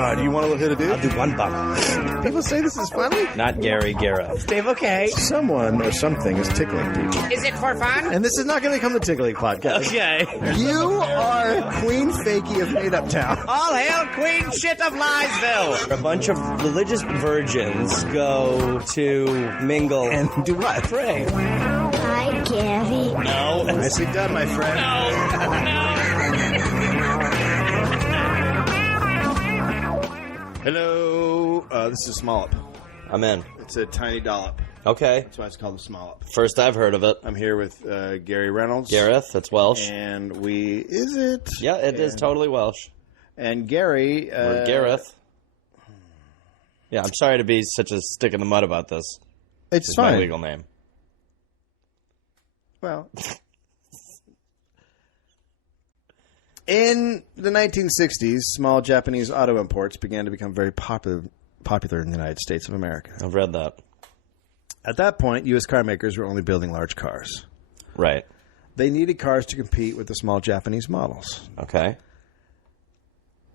God, you want to hit a dude? I'll do one bump. People say this is funny. Not Gary Gareth. Dave, okay. Someone or something is tickling people. Is it for fun? And this is not going to become the Tickling Podcast. Okay. You are Queen Fakey of Made Up Town. All hail Queen Shit of Liesville. A bunch of religious virgins go to mingle And do what? pray. Hi, Gary. No. Nicely done, my friend. No. Hello. This is Smallop. I'm in. It's a tiny dollop. Okay. That's why it's called the Smallop. First I've heard of it. I'm here with Gary Reynolds. Gareth, that's Welsh. And is it? Yeah, it is totally Welsh. And Gary. Or Gareth. Yeah, I'm sorry to be such a stick in the mud about this. It's my fine. legal name. Well. In the 1960s, small Japanese auto imports began to become very popular in the United States of America. I've read that. At that point, U.S. car makers were only building large cars. Right. They needed cars to compete with the small Japanese models. Okay.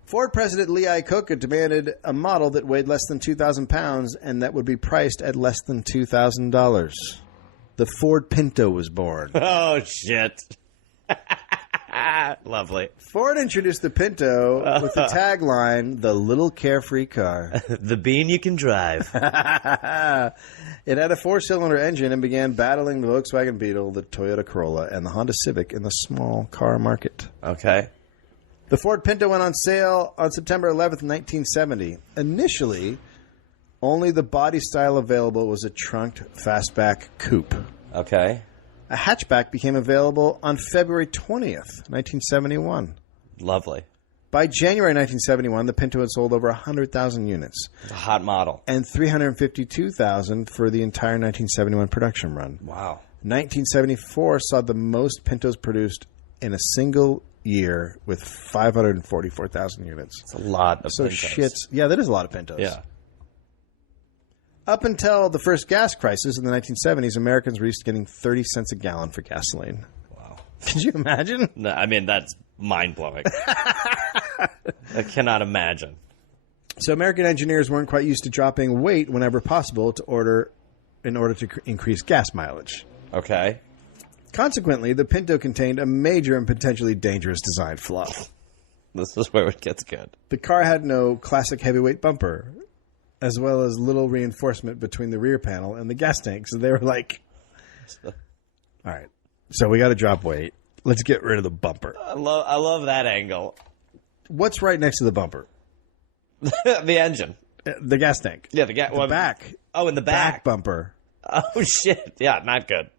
Ford President Lee Iacocca had demanded a model that weighed less than 2,000 pounds and that would be priced at less than $2,000. The Ford Pinto was born. Oh, shit. Lovely. Ford introduced the Pinto with the tagline, "The little carefree car." The bean you can drive. It had a 4-cylinder engine and began battling the Volkswagen Beetle, the Toyota Corolla, and the Honda Civic in the small car market. Okay. The Ford Pinto went on sale on September 11th, 1970. Initially, only the body style available was a trunked fastback coupe. Okay. A hatchback became available on February 20th, 1971. Lovely. By January 1971, the Pinto had sold over 100,000 units. It's a hot model. And 352,000 for the entire 1971 production run. Wow. 1974 saw the most Pintos produced in a single year with 544,000 units. It's a lot of So Pintos. yeah, that is a lot of Pintos. Yeah. Up until the first gas crisis in the 1970s, Americans were used to getting 30 cents a gallon for gasoline. Wow. Could you imagine? No, I mean, that's mind-blowing. I cannot imagine. So American engineers weren't quite used to dropping weight whenever possible in order to increase gas mileage. Okay. Consequently, the Pinto contained a major and potentially dangerous design flaw. This is where it gets good. The car had no classic heavyweight bumper, as well as little reinforcement between the rear panel and the gas tank. So they were like, all right, so we got to drop weight. Let's get rid of the bumper. I love that angle. What's right next to the bumper? The engine. The gas tank. Yeah, The back. Oh, in the back. Bumper. Oh, shit. Yeah, not good.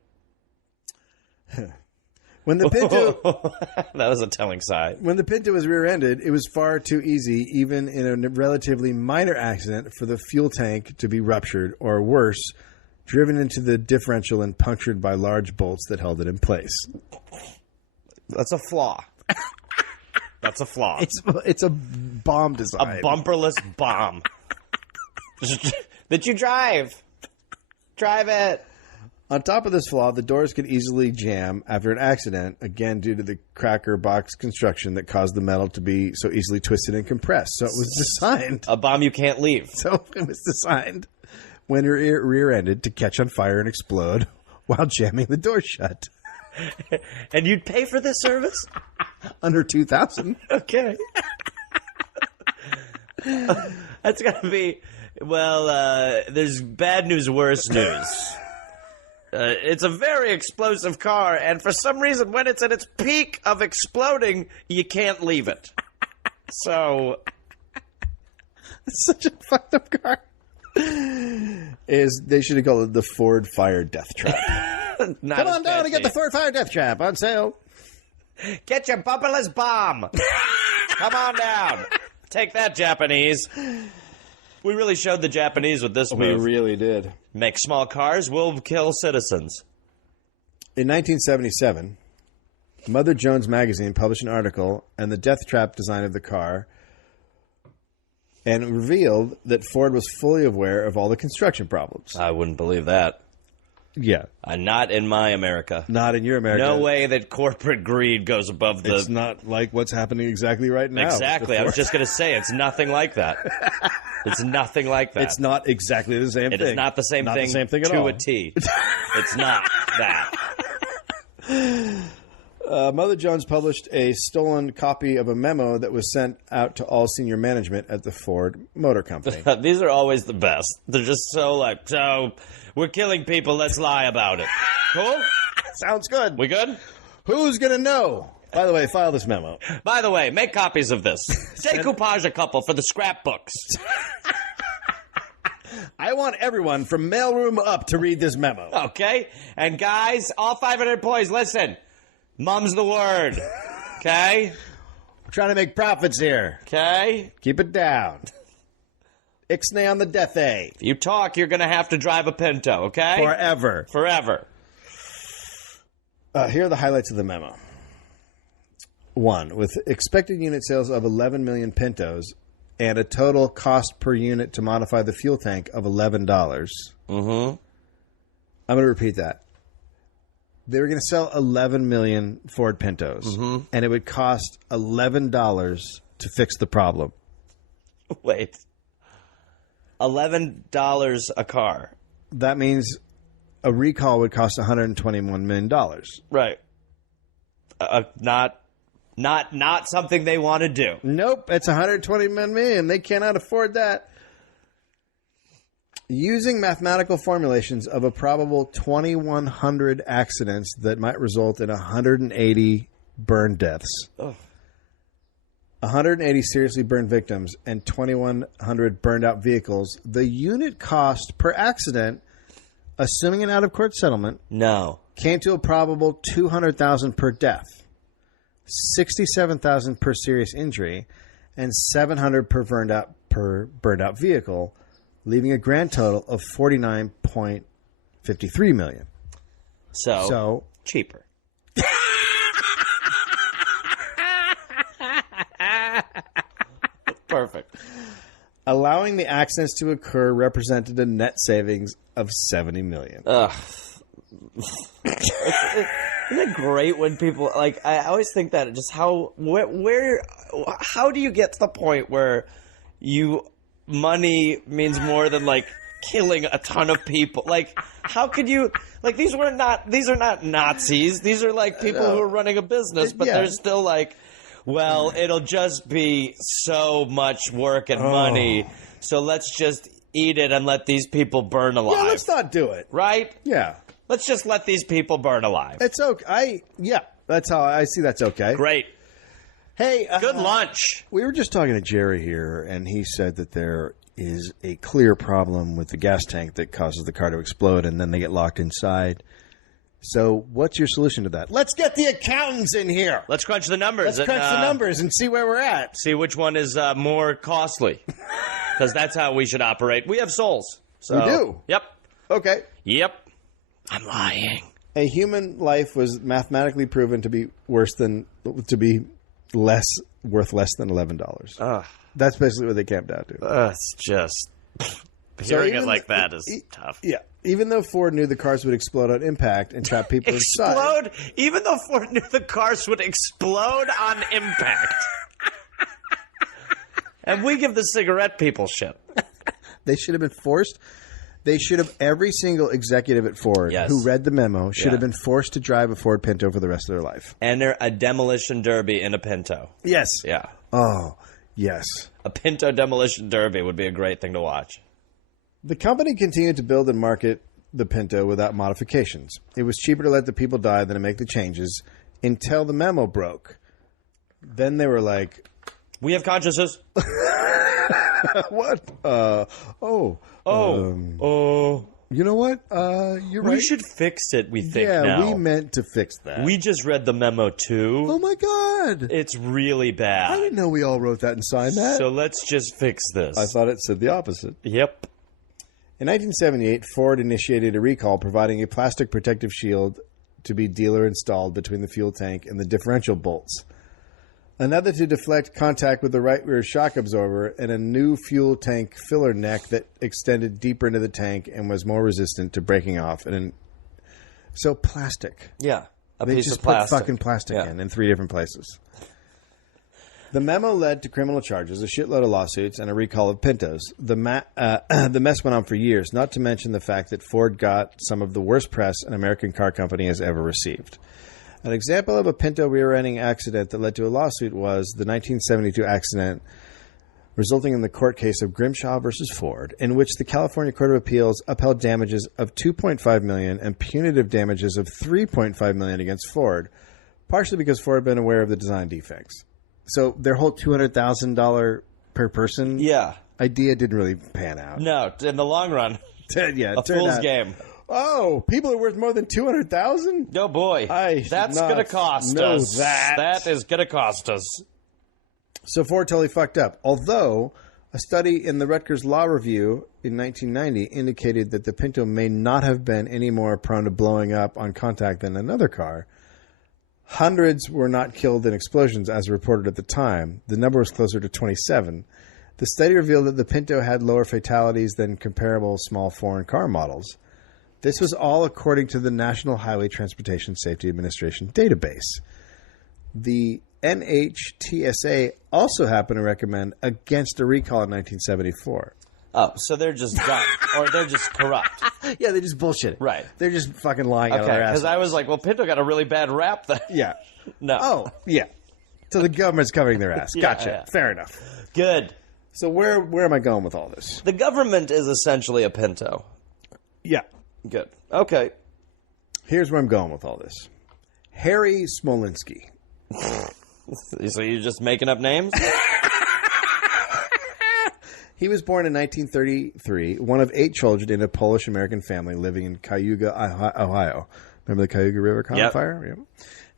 When the Pinto That was a telling sign. When the Pinto was rear-ended, it was far too easy, even in a relatively minor accident, for the fuel tank to be ruptured, or worse, driven into the differential and punctured by large bolts that held it in place. That's a flaw. That's a flaw. It's a bomb design. A bumperless bomb. That you drive. Drive it. On top of this flaw, the doors could easily jam after an accident, again due to the cracker box construction that caused the metal to be so easily twisted and compressed. So it was designed. A bomb you can't leave. So it was designed when you're rear-ended to catch on fire and explode while jamming the door shut. And you'd pay for this service? Under 2,000. Okay. That's got to be, well, there's bad news, worse news. It's a very explosive car, and for some reason, when it's at its peak of exploding, you can't leave it. So... It's such a fucked up car. They should have called it the Ford Fire Death Trap. Come on down and get the Ford Fire Death Trap on sale. Get your bumperless bomb. Come on down. Take that, Japanese. We really showed the Japanese with this move. We really did. Make small cars, we'll kill citizens. In 1977, Mother Jones magazine published an article on the death trap design of the car and revealed that Ford was fully aware of all the construction problems. I wouldn't believe that. Yeah. Not in my America. Not in your America. No way that corporate greed goes above the... It's not like what's happening exactly right now. Exactly. I was just going to say, it's nothing like that. It's nothing like that. It's not exactly the same thing. It is not the same not thing, the same thing at to all. a T. It's not that. Mother Jones published a stolen copy of a memo that was sent out to all senior management at the Ford Motor Company. These are always the best. They're just so we're killing people, let's lie about it. Cool? Sounds good. We good? Who's going to know? By the way, file this memo. By the way, make copies of this. Decoupage a couple for the scrapbooks. I want everyone from mailroom up to read this memo. Okay? And guys, all 500 employees, listen. Mum's the word. Okay? We're trying to make profits here. Okay? Keep it down. Ixnay on the death A. If you talk, you're going to have to drive a Pinto, okay? Forever. Forever. Here are the highlights of the memo. 1. With expected unit sales of 11 million Pintos and a total cost per unit to modify the fuel tank of $11. Mm-hmm. I'm going to repeat that. They were going to sell 11 million Ford Pintos, and it would cost $11 to fix the problem. Wait. $11 a car. That means a recall would cost $121 million. Right. Not something they want to do. Nope, it's $120 million. They cannot afford that. Using mathematical formulations of a probable 2,100 accidents that might result in 180 burn deaths, 180 seriously burned victims, and 2,100 burned out vehicles, the unit cost per accident, assuming an out-of-court settlement, came to a probable $200,000 per death, $67,000 per serious injury, and $700 per burned out vehicle, leaving a grand total of $49.53 million. So cheaper. Perfect. Allowing the accidents to occur represented a net savings of $70 million. Ugh. Isn't it great when people, like, I always think that just how do you get to the point where money means more than, like, killing a ton of people? Like, how could you, like, these are not Nazis. These are, like, people who are running a business, but they're still like, well, it'll just be so much work and money, so let's just eat it and let these people burn alive. Yeah, let's not do it. Right? Yeah. Let's just let these people burn alive. It's okay. That's how I see that's okay. Great. Hey. Good lunch. We were just talking to Jerry here, and he said that there is a clear problem with the gas tank that causes the car to explode, and then they get locked inside. So what's your solution to that? Let's get the accountants in here. Let's crunch the numbers. Let's crunch the numbers and see where we're at. See which one is more costly. Because that's how we should operate. We have souls. So. We do? Yep. Okay. Yep. I'm lying. A human life was mathematically proven to be worth less than $11. That's basically what they camped out to. It's just hearing it like that is tough. Yeah. Even though Ford knew the cars would explode on impact and trap people inside. Even though Ford knew the cars would explode on impact. And we give the cigarette people shit. They should have been forced. They should have, every single executive at Ford who read the memo should have been forced to drive a Ford Pinto for the rest of their life. Enter a demolition derby in a Pinto. Yes. Yeah. Oh, yes. A Pinto demolition derby would be a great thing to watch. The company continued to build and market the Pinto without modifications. It was cheaper to let the people die than to make the changes until the memo broke. Then they were like, we have consciences. What? You know what? You're right. We should fix it, we think now. Yeah, we meant to fix that. We just read the memo, too. Oh, my God. It's really bad. I didn't know we all wrote that and signed that. So let's just fix this. I thought it said the opposite. Yep. In 1978, Ford initiated a recall providing a plastic protective shield to be dealer installed between the fuel tank and the differential bolts. Another to deflect contact with the right rear shock absorber, and a new fuel tank filler neck that extended deeper into the tank and was more resistant to breaking off in an So plastic. Yeah. A They piece just of plastic. put fucking plastic in 3 different places. The memo led to criminal charges, a shitload of lawsuits, and a recall of Pintos. The mess went on for years, not to mention the fact that Ford got some of the worst press an American car company has ever received. An example of a Pinto rear-ending accident that led to a lawsuit was the 1972 accident resulting in the court case of Grimshaw versus Ford, in which the California Court of Appeals upheld damages of $2.5 million and punitive damages of $3.5 million against Ford, partially because Ford had been aware of the design defects. So their whole $200,000 per person idea didn't really pan out. No, in the long run, A fool's game. Oh, people are worth more than $200,000? No, boy. That's going to cost us. That is going to cost us. So Ford totally fucked up. Although a study in the Rutgers Law Review in 1990 indicated that the Pinto may not have been any more prone to blowing up on contact than another car. Hundreds were not killed in explosions as reported at the time. The number was closer to 27. The study revealed that the Pinto had lower fatalities than comparable small foreign car models. This was all according to the National Highway Transportation Safety Administration database. The NHTSA also happened to recommend against a recall in 1974. Oh, so they're just dumb. Or they're just corrupt. Yeah, they just bullshit. Right. They're just fucking lying out of their Okay, asses. because I was like, well, Pinto got a really bad rap then. Yeah. No. Oh, yeah. So the government's covering their ass. Gotcha. Yeah. Fair enough. Good. So where am I going with all this? The government is essentially a Pinto. Yeah. Good. Okay. Here's where I'm going with all this. Harry Smolinski. So you're just making up names? He was born in 1933, one of 8 children in a Polish-American family living in Cayuga, Ohio. Remember the Cayuga River fire? Yep.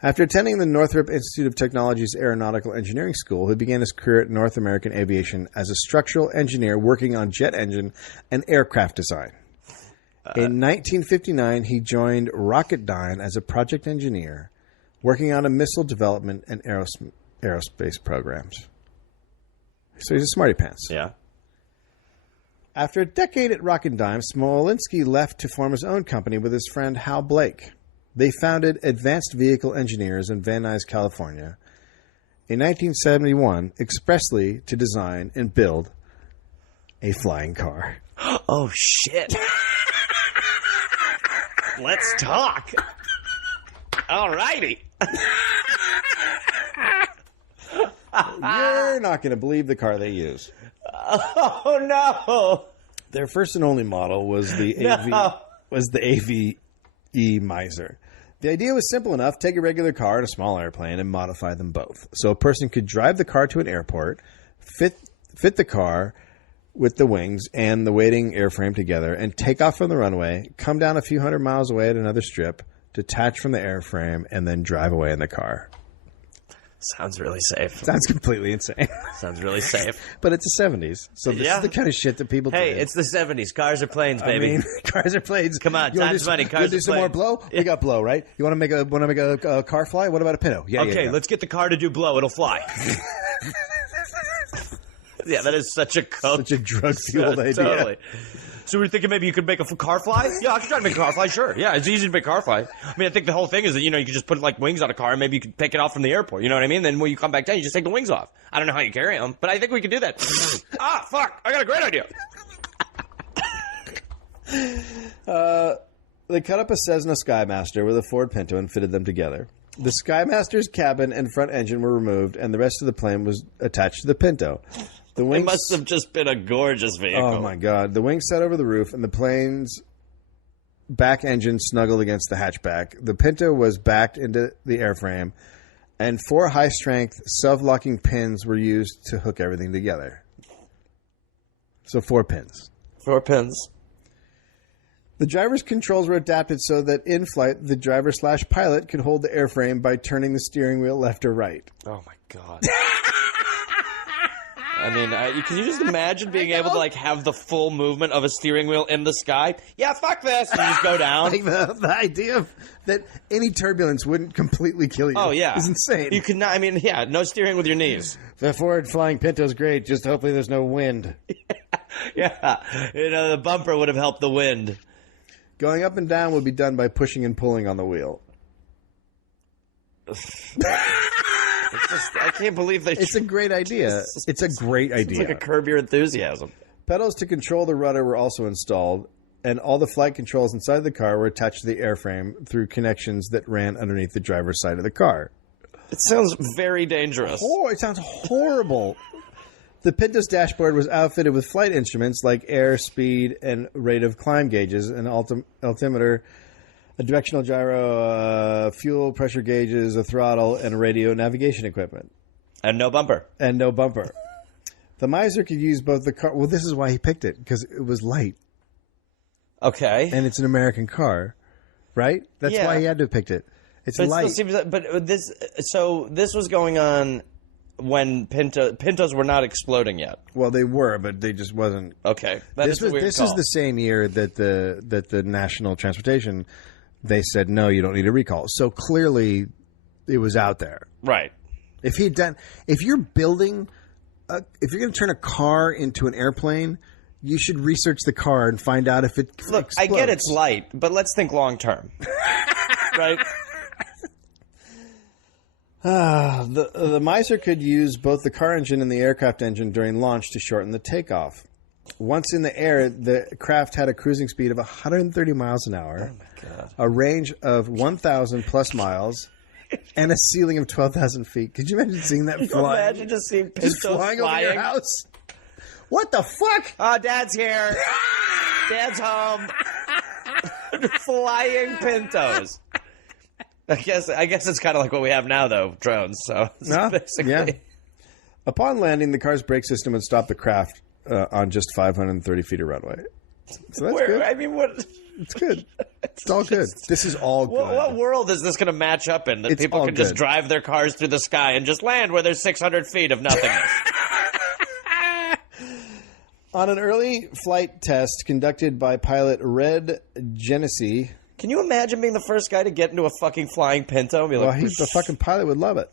After attending the Northrop Institute of Technology's Aeronautical Engineering School, he began his career at North American Aviation as a structural engineer working on jet engine and aircraft design. In 1959, he joined Rocketdyne as a project engineer, working on a missile development and aerospace programs. So he's a smarty pants. Yeah. After a decade at Rocketdyne, Smolinski left to form his own company with his friend Hal Blake. They founded Advanced Vehicle Engineers in Van Nuys, California, in 1971, expressly to design and build a flying car. Oh, shit. Let's talk. All righty. You're not going to believe the car they use. Oh, no. Their first and only model was the AVE Miser. The idea was simple enough: take a regular car and a small airplane and modify them both. So a person could drive the car to an airport, fit the car with the wings and the waiting airframe together, and take off from the runway, come down a few hundred miles away at another strip, detach from the airframe, and then drive away in the car. Sounds really safe. Sounds completely insane. Sounds really safe. But it's the 70s, so this is the kind of shit that people do. Hey, it's the 70s. Cars are planes, baby. I mean, cars are planes. Come on, time's money. Cars you do are some more planes. blow? We got blow, right? You want to make a car fly? What about a Pinto? Yeah, Okay, yeah. let's get the car to do blow. It'll fly. Yeah, that is such a Such a drug-fueled idea. Totally. So we're thinking maybe you could make a car fly? Yeah, I could try to make a car fly, sure. Yeah, it's easy to make a car fly. I mean, I think the whole thing is that, you could just put, like, wings on a car and maybe you could take it off from the airport. You know what I mean? Then when you come back down, you just take the wings off. I don't know how you carry them, but I think we could do that. Ah, fuck! I got a great idea. They cut up a Cessna Skymaster with a Ford Pinto and fitted them together. The Skymaster's cabin and front engine were removed, and the rest of the plane was attached to the Pinto. The wings, It must have just been a gorgeous vehicle. oh my god! The wings sat over the roof, and the plane's back engine snuggled against the hatchback. The Pinto was backed into the airframe, and 4 high-strength self-locking pins were used to hook everything together. So 4 pins. 4 pins. The driver's controls were adapted so that in flight, the driver/pilot could hold the airframe by turning the steering wheel left or right. Oh my god. I mean, can you just imagine being able to, like, have the full movement of a steering wheel in the sky? Yeah, fuck this! And you just go down. Like the idea of that any turbulence wouldn't completely kill you. Oh, yeah. Is insane. You can, I mean, yeah, no steering with your knees. The forward flying Pinto's great, just hopefully there's no wind. Yeah. The bumper would have helped the wind. Going up and down would be done by pushing and pulling on the wheel. I can't believe they... It's a great idea. It's a great idea. It's like a Curb Your Enthusiasm. Pedals to control the rudder were also installed, and all the flight controls inside the car were attached to the airframe through connections that ran underneath the driver's side of the car. It sounds very dangerous. Oh, it sounds horrible. The Pinto's dashboard was outfitted with flight instruments like air, speed, and rate of climb gauges, an altimeter, a directional gyro, fuel pressure gauges, a throttle, and radio navigation equipment. And no bumper. The Miser could use both the car... Well, this is why he picked it, because it was light. Okay. And it's an American car, right? That's why he had to have picked it. It's light. This was going on when Pintos were not exploding yet. Well, they were, but they just wasn't... Okay. This is the same year that the National Transportation... They said, no, you don't need a recall. So clearly it was out there. Right. If you're going to turn a car into an airplane, you should research the car and find out if it explodes. I get it's light, but let's think long term. Right? The Miser could use both the car engine and the aircraft engine during launch to shorten the takeoff. Once in the air, the craft had a cruising speed of 130 miles an hour, a range of 1,000 plus miles, and a ceiling of 12,000 feet. Could you imagine seeing that fly? Imagine just seeing Pintos flying over your house? What the fuck? Oh, Dad's here. Dad's home. Flying Pintos. I guess it's kind of like what we have now, though, drones. So basically. Yeah. Upon landing, the car's brake system would stop the craft on just 530 feet of runway. So that's good. I mean, what? It's good. It's all good. This is all good. What world is this going to match up in? That It's people all can just good. drive their cars through the sky and just land where there's 600 feet of nothingness. On an early flight test conducted by pilot Red Genesee... Can you imagine being the first guy to get into a fucking flying Pinto? And be like, the fucking pilot would love it.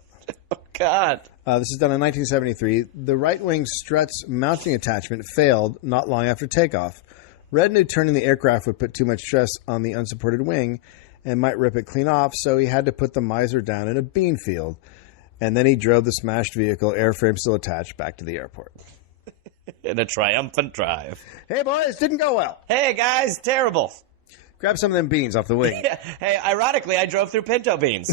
Oh, God. This is done in 1973. The right-wing strut's mounting attachment failed not long after takeoff. Red knew turning the aircraft would put too much stress on the unsupported wing and might rip it clean off, so he had to put the Miser down in a bean field. And then he drove the smashed vehicle, airframe still attached, back to the airport. In a triumphant drive. Hey, boys, didn't go well. Hey, guys, terrible. Grab some of them beans off the wing. Yeah. Hey, ironically, I drove through Pinto beans.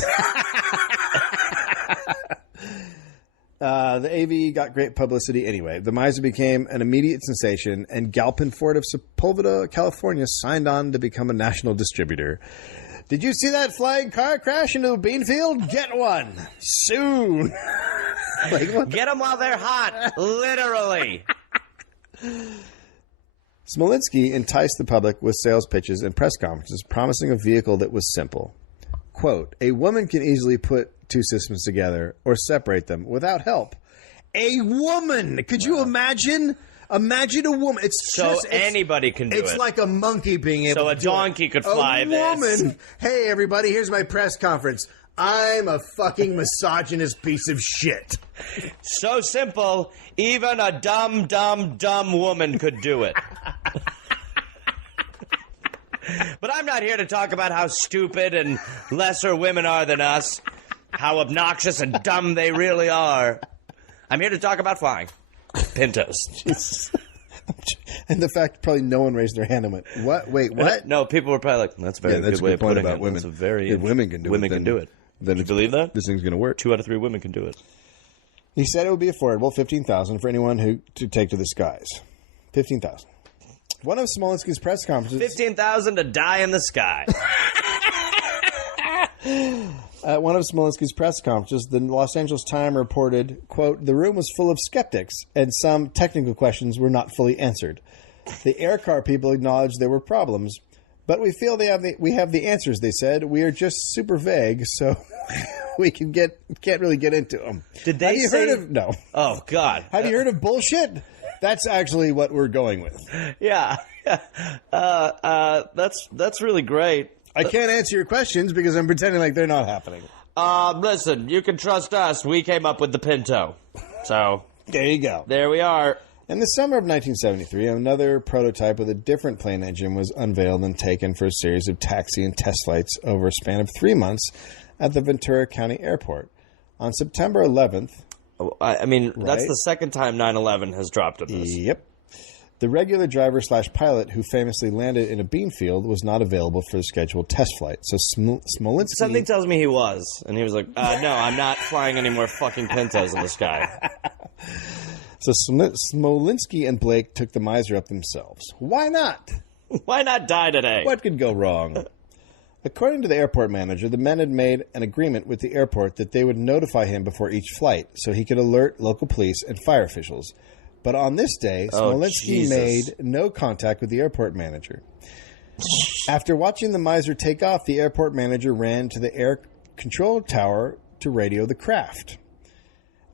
The AV got great publicity anyway. The Miser became an immediate sensation, and Galpin Ford of Sepulveda, California, signed on to become a national distributor. Did you see that flying car crash into a bean field? Get one soon. Get them while they're hot, literally. Smolinski enticed the public with sales pitches and press conferences, promising a vehicle that was simple. Quote, a woman can easily put two systems together or separate them without help. A woman! Could you imagine? Imagine a woman. Anybody can do it. It's like a monkey being able to do it. So a donkey could fly this. A woman. Hey, everybody, here's my press conference. I'm a fucking misogynist piece of shit. So simple, even a dumb woman could do it. But I'm not here to talk about how stupid and lesser women are than us, how obnoxious and dumb they really are. I'm here to talk about flying. Pintos. And the fact probably no one raised their hand and went, what? Wait, what? No, people were probably like, that's a very that's good way of point putting about it. women. That's a very If women can do it. Women can do it. Then Do you believe that? This thing's going to work. 2 out of 3 women can do it. He said it would be affordable, $15,000 for anyone who to take to the skies. $15,000. One of Smolinski's press conferences. $15,000 to die in the sky. At one of Smolinski's press conferences, the Los Angeles Times reported, quote, the room was full of skeptics, and some technical questions were not fully answered. The aircar people acknowledged there were problems, but we feel we have the answers, they said. We are just super vague, so we can't really get into them. Did they No. Oh, God. Have you heard of bullshit? That's actually what we're going with. Yeah. That's really great. I can't answer your questions because I'm pretending like they're not happening. Listen, you can trust us. We came up with the Pinto. So there you go. There we are. In the summer of 1973, another prototype with a different plane engine was unveiled and taken for a series of taxi and test flights over a span of 3 months at the Ventura County Airport. On September 11th... I mean, that's the second time 9/11 has dropped at this. Yep. The regular driver/pilot who famously landed in a bean field was not available for the scheduled test flight. So Smolinski... Something tells me he was. And he was like, no, I'm not flying any more fucking Pintos in the sky. So Smolinski and Blake took the Miser up themselves. Why not? Why not die today? What could go wrong? According to the airport manager, the men had made an agreement with the airport that they would notify him before each flight so he could alert local police and fire officials. But on this day, Smolinski made no contact with the airport manager. After watching the Miser take off, the airport manager ran to the air control tower to radio the craft.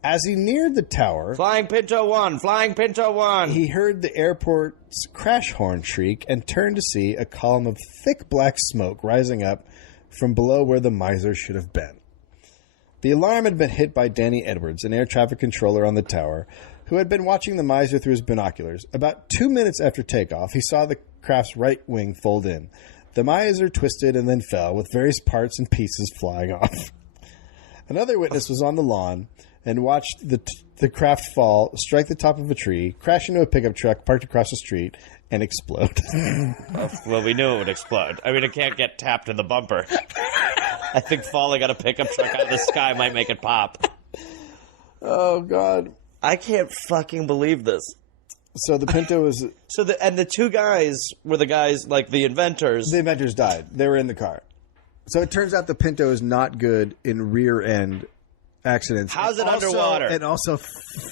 As he neared the tower... Flying Pinto 1! Flying Pinto 1! He heard the airport's crash horn shriek and turned to see a column of thick black smoke rising up from below where the Miser should have been. The alarm had been hit by Danny Edwards, an air traffic controller on the tower, who had been watching the Miser through his binoculars. About 2 minutes after takeoff, he saw the craft's right wing fold in. The Miser twisted and then fell, with various parts and pieces flying off. Another witness was on the lawn and watched the craft fall, strike the top of a tree, crash into a pickup truck parked across the street, and explode. Well, we knew it would explode. I mean, it can't get tapped in the bumper. I think falling on a pickup truck out of the sky might make it pop. Oh, God. I can't fucking believe this. So the Pinto was... And the two guys were the guys, like, the inventors. The inventors died. They were in the car. So it turns out the Pinto is not good in rear-end accidents. How's it underwater? And also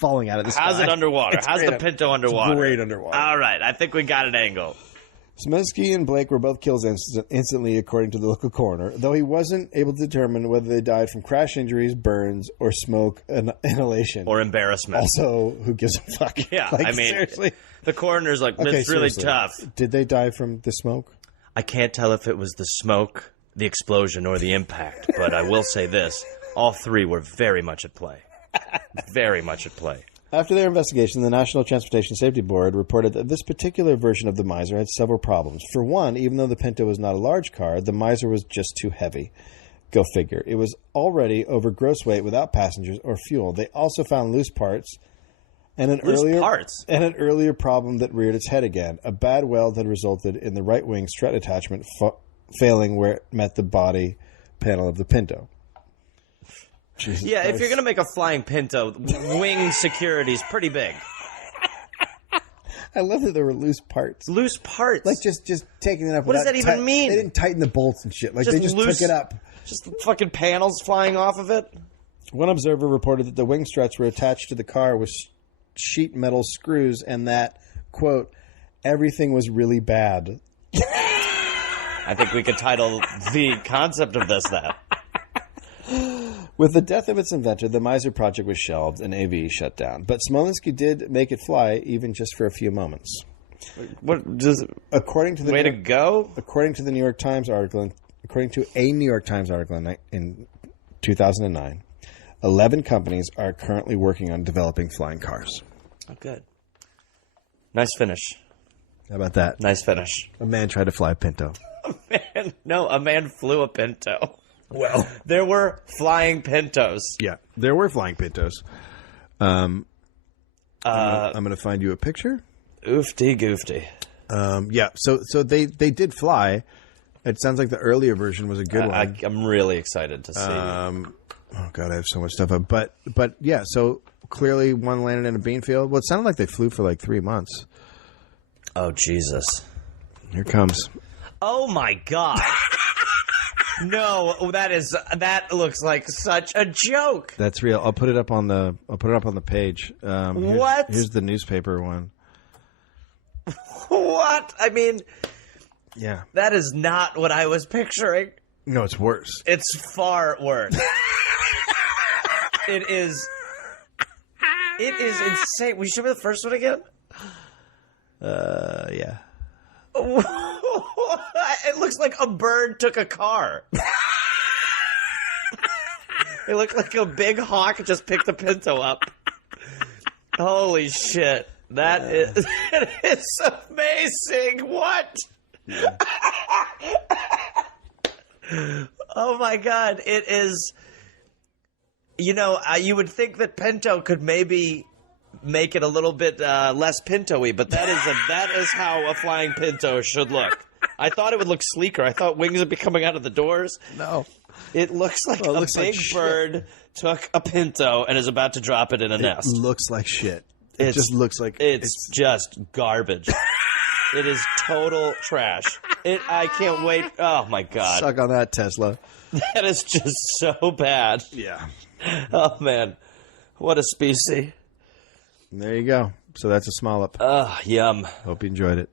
falling out of the sky. How's it underwater? How's the Pinto underwater? It's great underwater. All right. I think we got an angle. Smolinski and Blake were both killed instantly, according to the local coroner, though he wasn't able to determine whether they died from crash injuries, burns, or smoke inhalation. Or embarrassment. Also, who gives a fuck? Yeah, like, I mean, seriously. The coroner's like, it's really tough. Did they die from the smoke? I can't tell if it was the smoke, the explosion, or the impact, but I will say this. All three were very much at play. Very much at play. After their investigation, the National Transportation Safety Board reported that this particular version of the Miser had several problems. For one, even though the Pinto was not a large car, the Miser was just too heavy. Go figure. It was already over gross weight without passengers or fuel. They also found loose parts and an earlier problem that reared its head again. A bad weld had resulted in the right wing strut attachment failing where it met the body panel of the Pinto. Jesus yeah, Christ. If you're going to make a flying Pinto, wing security is pretty big. I love that there were loose parts. Loose parts? Like just taking it up. What does that even mean? They didn't tighten the bolts and shit. Like they just took it up. Just the fucking panels flying off of it? One observer reported that the wing struts were attached to the car with sheet metal screws and that, quote, everything was really bad. I think we could title the concept of this that. With the death of its inventor, the Miser project was shelved and AV shut down. But Smolinski did make it fly, even just for a few moments. What does? According to the According to the New York Times article, according to a New York Times article in 2009, 11 companies are currently working on developing flying cars. Oh, good. Nice finish. How about that? Nice finish. A man tried to fly a Pinto. A man flew a Pinto. Well, there were flying Pintos. Yeah, there were flying Pintos. I'm going to find you a picture. Oofty goofty. Yeah, so they did fly. It sounds like the earlier version was a good one. I'm really excited to see. Oh God, I have so much stuff up. But yeah, so clearly one landed in a bean field. Well, it sounded like they flew for like 3 months. Oh Jesus! Here it comes. Oh my God! No, that looks like such a joke. That's real. I'll put it up on the page. What? Here's the newspaper one. What? I mean, yeah, that is not what I was picturing. No, it's worse. It's far worse. It is insane. Will you show me the first one again? Yeah. It looks like a bird took a car. It looked like a big hawk just picked the Pinto up. Holy shit. That is it's amazing. What? Yeah. Oh my God! It is. You know, you would think that Pinto could maybe make it a little bit less Pinto-y, but that is how a flying Pinto should look. I thought it would look sleeker. I thought wings would be coming out of the doors. No. It looks like a big bird took a Pinto and is about to drop it in a nest. It looks like shit. It just looks like it's just garbage. It is total trash. I can't wait. Oh my God. Suck on that, Tesla. That is just so bad. Yeah. Oh man. What a species. There you go. So that's a Smallop. Yum. Hope you enjoyed it.